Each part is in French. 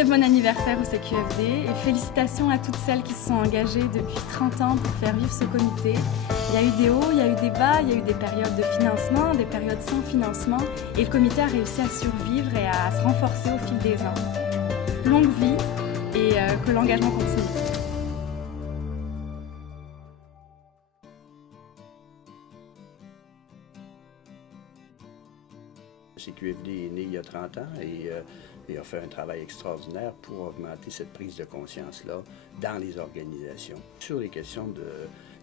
très bon anniversaire au CQFD et félicitations à toutes celles qui se sont engagées depuis 30 ans pour faire vivre ce comité. Il y a eu des hauts, il y a eu des bas, il y a eu des périodes de financement, des périodes sans financement et le comité a réussi à survivre et à se renforcer au fil des ans. Longue vie et que l'engagement continue. Le CQFD est né il y a 30 ans et a fait un travail extraordinaire pour augmenter cette prise de conscience-là dans les organisations sur les questions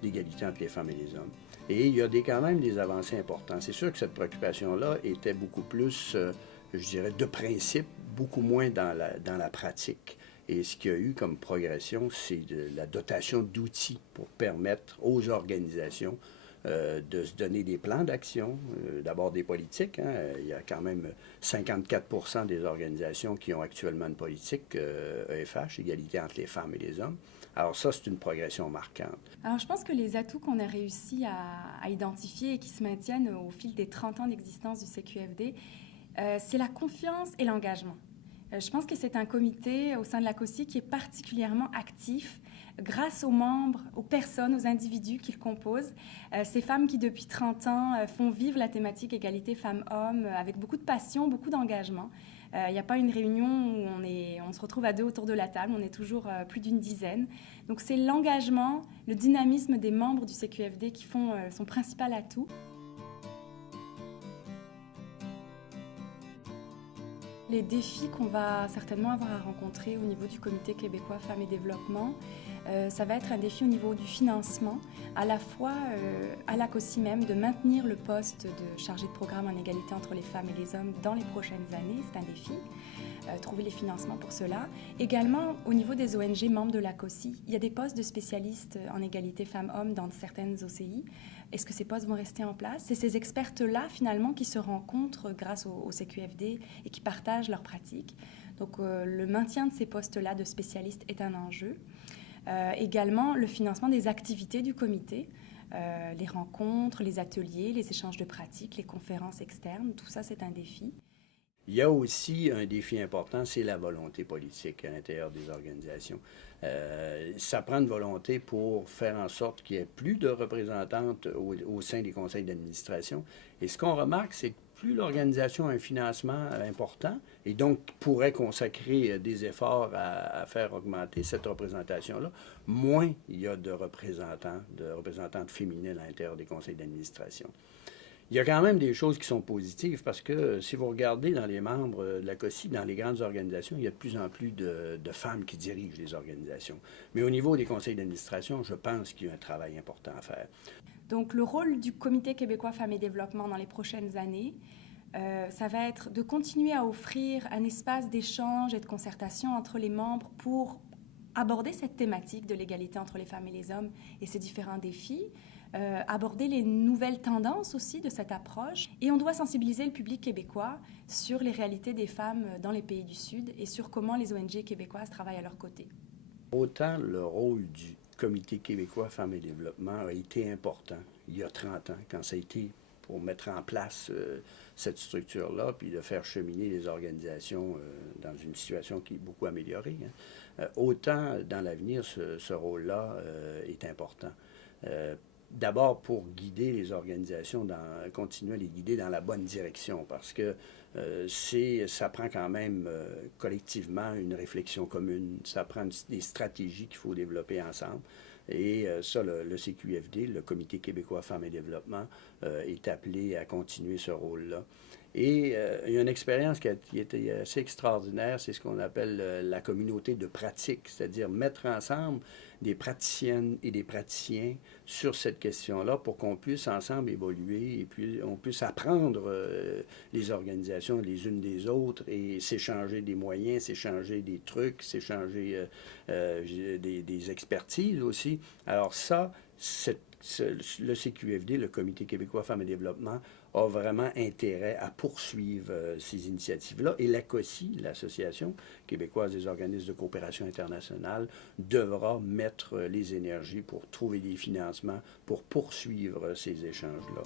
d'égalité entre les femmes et les hommes. Et il y a quand même des avancées importantes. C'est sûr que cette préoccupation-là était beaucoup plus, je dirais, de principe, beaucoup moins dans la pratique. Et ce qu'il y a eu comme progression, c'est la dotation d'outils pour permettre aux organisations de se donner des plans d'action, d'abord des politiques. Hein. Il y a quand même 54% des organisations qui ont actuellement une politique EFH, égalité entre les femmes et les hommes. Alors ça, c'est une progression marquante. Alors je pense que les atouts qu'on a réussi à identifier et qui se maintiennent au fil des 30 ans d'existence du CQFD, c'est la confiance et l'engagement. Je pense que c'est un comité au sein de la COSI qui est particulièrement actif grâce aux membres, aux personnes, aux individus qu'il compose. Ces femmes qui, depuis 30 ans, font vivre la thématique égalité femmes-hommes avec beaucoup de passion, beaucoup d'engagement. Il n'y a pas une réunion où on se retrouve à deux autour de la table, on est toujours plus d'une dizaine. Donc c'est l'engagement, le dynamisme des membres du CQFD qui font son principal atout. Les défis qu'on va certainement avoir à rencontrer au niveau du Comité québécois Femmes et Développement, ça va être un défi au niveau du financement, à la fois à la COSI même, de maintenir le poste de chargé de programme en égalité entre les femmes et les hommes dans les prochaines années, c'est un défi. Trouver les financements pour cela. Également, au niveau des ONG membres de la COSI, il y a des postes de spécialistes en égalité femmes-hommes dans certaines OCI. Est-ce que ces postes vont rester en place? C'est ces expertes-là, finalement, qui se rencontrent grâce au CQFD et qui partagent leurs pratiques. Donc, le maintien de ces postes-là de spécialistes est un enjeu. Également, le financement des activités du comité, les rencontres, les ateliers, les échanges de pratiques, les conférences externes, tout ça, c'est un défi. Il y a aussi un défi important, c'est la volonté politique à l'intérieur des organisations. Ça prend une volonté pour faire en sorte qu'il y ait plus de représentantes au sein des conseils d'administration. Et ce qu'on remarque, c'est que plus l'organisation a un financement important et donc pourrait consacrer des efforts à faire augmenter cette représentation-là, moins il y a de représentantes féminines à l'intérieur des conseils d'administration. Il y a quand même des choses qui sont positives parce que si vous regardez dans les membres de la COSI, dans les grandes organisations, il y a de plus en plus de femmes qui dirigent les organisations. Mais au niveau des conseils d'administration, je pense qu'il y a un travail important à faire. Donc le rôle du Comité québécois Femmes et Développement dans les prochaines années, ça va être de continuer à offrir un espace d'échange et de concertation entre les membres pour aborder cette thématique de l'égalité entre les femmes et les hommes et ses différents défis. Aborder les nouvelles tendances aussi de cette approche. Et on doit sensibiliser le public québécois sur les réalités des femmes dans les pays du Sud et sur comment les ONG québécoises travaillent à leur côté. Autant le rôle du Comité québécois Femmes et Développement a été important il y a 30 ans, quand ça a été pour mettre en place cette structure-là, puis de faire cheminer les organisations dans une situation qui est beaucoup améliorée. Autant dans l'avenir, ce rôle-là est important. D'abord pour guider les organisations, continuer à les guider dans la bonne direction, parce que ça prend quand même collectivement une réflexion commune, ça prend des stratégies qu'il faut développer ensemble. Et ça, le CQFD, le Comité québécois Femmes et Développement, est appelé à continuer ce rôle-là. Et il y a une expérience qui était assez extraordinaire, c'est ce qu'on appelle la communauté de pratique, c'est-à-dire mettre ensemble des praticiennes et des praticiens sur cette question-là pour qu'on puisse ensemble évoluer et puis on puisse apprendre les organisations les unes des autres et s'échanger des moyens, s'échanger des trucs, s'échanger des expertises aussi. Alors ça, le CQFD, le Comité québécois Femmes et Développement, a vraiment intérêt à poursuivre ces initiatives-là. Et la COSI, l'Association québécoise des organismes de coopération internationale, devra mettre les énergies pour trouver des financements pour poursuivre ces échanges-là.